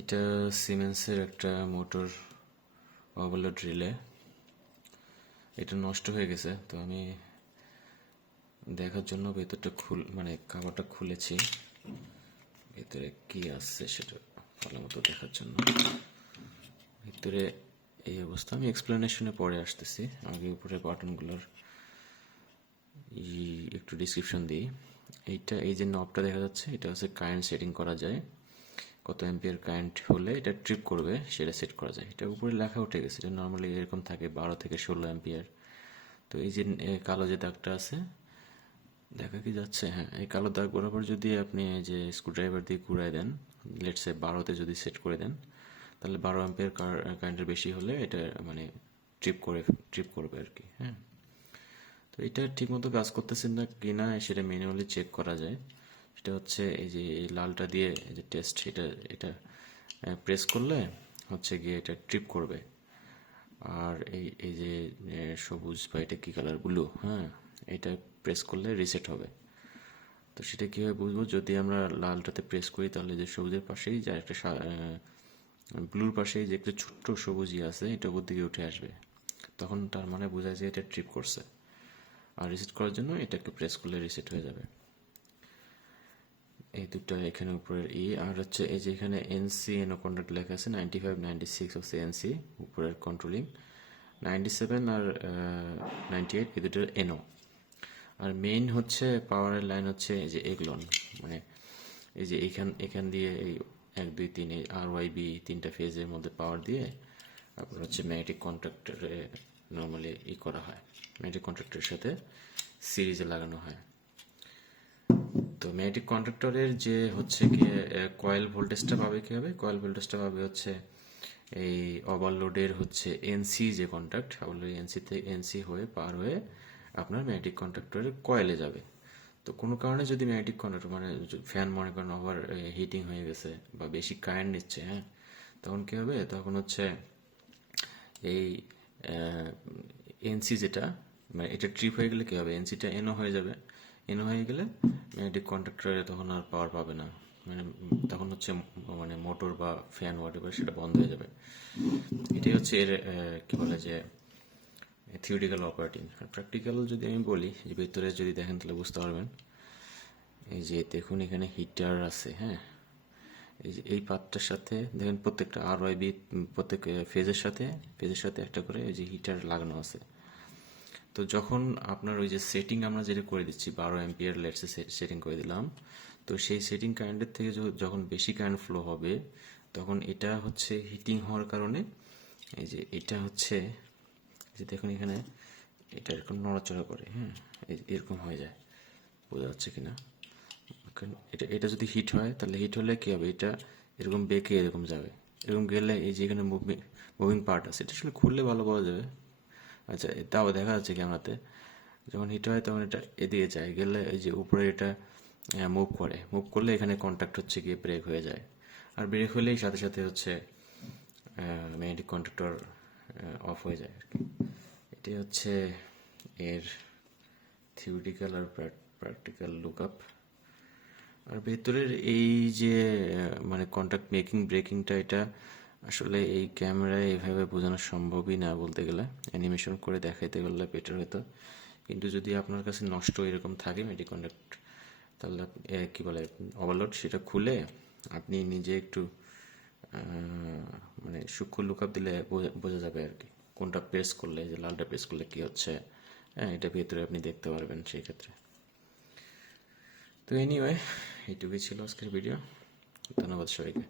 এটা সিমেন্সের একটা motor overload relay এটা নষ্ট হয়ে গেছে, তো আমি দেখার জন্য ভেতরটা খুল মানে কাভারটা খুলেছি। ভেতরে কি আসছে সেটা ভালো মতো দেখার জন্য। ভিতরে এই অবস্থা। আমি এক্সপ্লেনেশনে পরে আসতেছি। আগে উপরে বাটনগুলোর একটু ডিসক্রিপশন দিই। এইটা, এই যে নবটা দেখা যাচ্ছে, এটা হচ্ছে কারেন্ট সেটিং করা যায়। কত অ্যাম্পিয়ার কারেন্ট হলে এটা ট্রিপ করবে, সেটা সেট করা যায়। এটা উপরে লেখা উঠে গেছে এটা নর্মালি এরকম থাকে বারো থেকে ষোলো অ্যাম্পিয়ার। তো এই যে কালো যে দাগটা আছে, দেখা কি যাচ্ছে? হ্যাঁ এই কালো দাগ বরাবর যদি আপনি যে স্ক্রুড্রাইভার দিয়ে ঘুরাই দেন লেটসে বারোতে যদি সেট করে দেন, তাহলে বারো অ্যাম্পিয়ার কারেন্টের বেশি হলে এটা মানে ট্রিপ করে, ট্রিপ করবে আর কি হ্যাঁ। তো এটা ঠিকমতো কাজ করতেছে না কি না সেটা ম্যানুয়ালি চেক করা যায়। সেটা হচ্ছে এই যে এই লালটা দিয়ে যে টেস্ট এটা এটা প্রেস করলে হচ্ছে গিয়ে এটা ট্রিপ করবে। আর এই এই যে সবুজ বা এটা কী কালার ব্লু হ্যাঁ এটা প্রেস করলে রিসেট হবে। তো সেটা কীভাবে বুঝব? যদি আমরা লালটাতে প্রেস করি, তাহলে যে সবুজের পাশেই যে একটা ব্লুর পাশেই যে একটা ছোট্ট সবুজ ইয়ে আছে, এটা ওপর দিকে উঠে আসবে। তখন তার মানে বোঝায় যে এটা ট্রিপ করছে। আর রিসেট করার জন্য এটাকে প্রেস করলে রিসেট হয়ে যাবে। এই দুটো এখানে উপরের ই আর হচ্ছে এই যে এখানে এনসি এনো কন্ট্রাক্ট লেখা আছে নাইনটি ফাইভ নাইনটি সিক্স হচ্ছে এনসি উপরের কন্ট্রোলিং নাইনটি সেভেন আর নাইনটি এইট এই দুটোর এনো আর মেইন হচ্ছে পাওয়ারের লাইন হচ্ছে এই যে এগলন মানে এই যে এখান এখান দিয়ে এই এক, দুই, তিন, এই আর ওয়াই বি তিনটা ফেজের মধ্যে পাওয়ার দিয়ে তারপর হচ্ছে ম্যাগনেটিক কন্ট্রাক্টরে নর্মালি ই করা হয়। ম্যাগনেটিক কন্ট্রাক্টরের সাথে সিরিজে লাগানো হয়। তো ম্যাগনেটিক কন্ট্রাক্টরের যে হচ্ছে কি কয়েল ভোল্টেজটা পাবে কি হবে কয়েল ভোল্টেজটা পাবে হচ্ছে এই ওভারলোডের হচ্ছে এনসি যে কন্ট্রাক্ট ওভারলোড এনসিতে এনসি হয়ে, পার হয়ে আপনার ম্যাগনেটিক কন্ট্রাক্টরের কয়েলে যাবে। তো কোনো কারণে যদি ম্যাগনেটিক কন্ট্রাক্টর মানে ফ্যান মনে করেন ওভার হিটিং হয়ে গেছে বা বেশি কারেন্ট নিচ্ছে হ্যাঁ? তখন কী হবে? তখন হচ্ছে এই এনসি যেটা মানে এটা ট্রিপ হয়ে গেলে কী হবে? এনসিটা এনও হয়ে যাবে। এনও হয়ে গেলে ম্যাগনেটিক কন্ট্রাক্টরে তখন আর পাওয়ার পাবে না। মানে তখন হচ্ছে মানে মোটর বা ফ্যান হোয়াট সেটা বন্ধ হয়ে যাবে। এটাই হচ্ছে এর কি বলে যে থিওরিটিক্যাল অপারেটিং আর প্র্যাকটিক্যাল যদি আমি বলি যে ভিতরে যদি দেখেন তাহলে বুঝতে পারবেন। এই যে দেখুন এখানে হিটার আছে হ্যাঁ? এই যে এই পাতটার সাথে, দেখেন প্রত্যেকটা আর ওয়াই বি প্রত্যেক ফেজের সাথে ফেজের সাথে একটা করে এই যে হিটার লাগানো আছে। তো যখন আপনার ওই যে সেটিং আমরা যেটা করে দিচ্ছি, বারো এম্পিয়ার লেটসে সেটিং করে দিলাম, তো সেই সেটিং কারেন্টের থেকে যখন বেশি কারেন্ট ফ্লো হবে, তখন এটা হচ্ছে হিটিং হওয়ার কারণে, এই যে এটা হচ্ছে যে দেখুন এখানে, এটা এরকম নড়াচড়া করে হ্যাঁ এরকম হয়ে যায়, বোঝা যাচ্ছে কিনা? কারণ এটা এটা যদি হিট হয়, তাহলে হিট হলে কী হবে? এটা এরকম বেঁকে এরকম যাবে। এরকম গেলে এই যে এখানে মুভিং মুভিং পার্ট আছে, এটা আসলে খুললে ভালো পাওয়া যাবে। আচ্ছা তাও দেখা যাচ্ছে ক্যামেরাতে। যখন হিট হয় তখন এটা এদিকে যায়, গেলে এই যে উপরে এটা মুভ করে। মুভ করলে এখানে কন্ট্যাক্ট হচ্ছে গিয়ে ব্রেক হয়ে যায়। আর ব্রেক হলেই সাথে সাথে হচ্ছে ম্যাগনেটিক কন্ট্রাক্টর অফ হয়ে যায় আর কি। এটাই হচ্ছে এর থিওরিটিক্যাল আর প্র্যাকটিক্যাল লুক আপ আর ভেতরের এই যে মানে কন্ট্যাক্ট মেকিং ব্রেকিংটা এটা আসলে এই ক্যামেরায় এভাবে বোঝানো সম্ভবই না বলতে গেলে। অ্যানিমেশন করে দেখাইতে গেলে বেটার হতো কিন্তু যদি আপনার কাছে নষ্ট এরকম থাকে মেডি কন্ট্যাক্ট তাহলে কি বলে ওভারলোড সেটা খুলে আপনি নিজে একটু মানে সূক্ষ্ম লুকআপ দিলে বোঝা যাবে আর কি। কোনটা প্রেস করলে, যে লালটা প্রেস করলে কি হচ্ছে? হ্যাঁ এটা ভেতরে আপনি দেখতে পারবেন সেই ক্ষেত্রে। তো এনিওয়ে এইটুকুই ছিল আজকের ভিডিও ধন্যবাদ সবাইকে।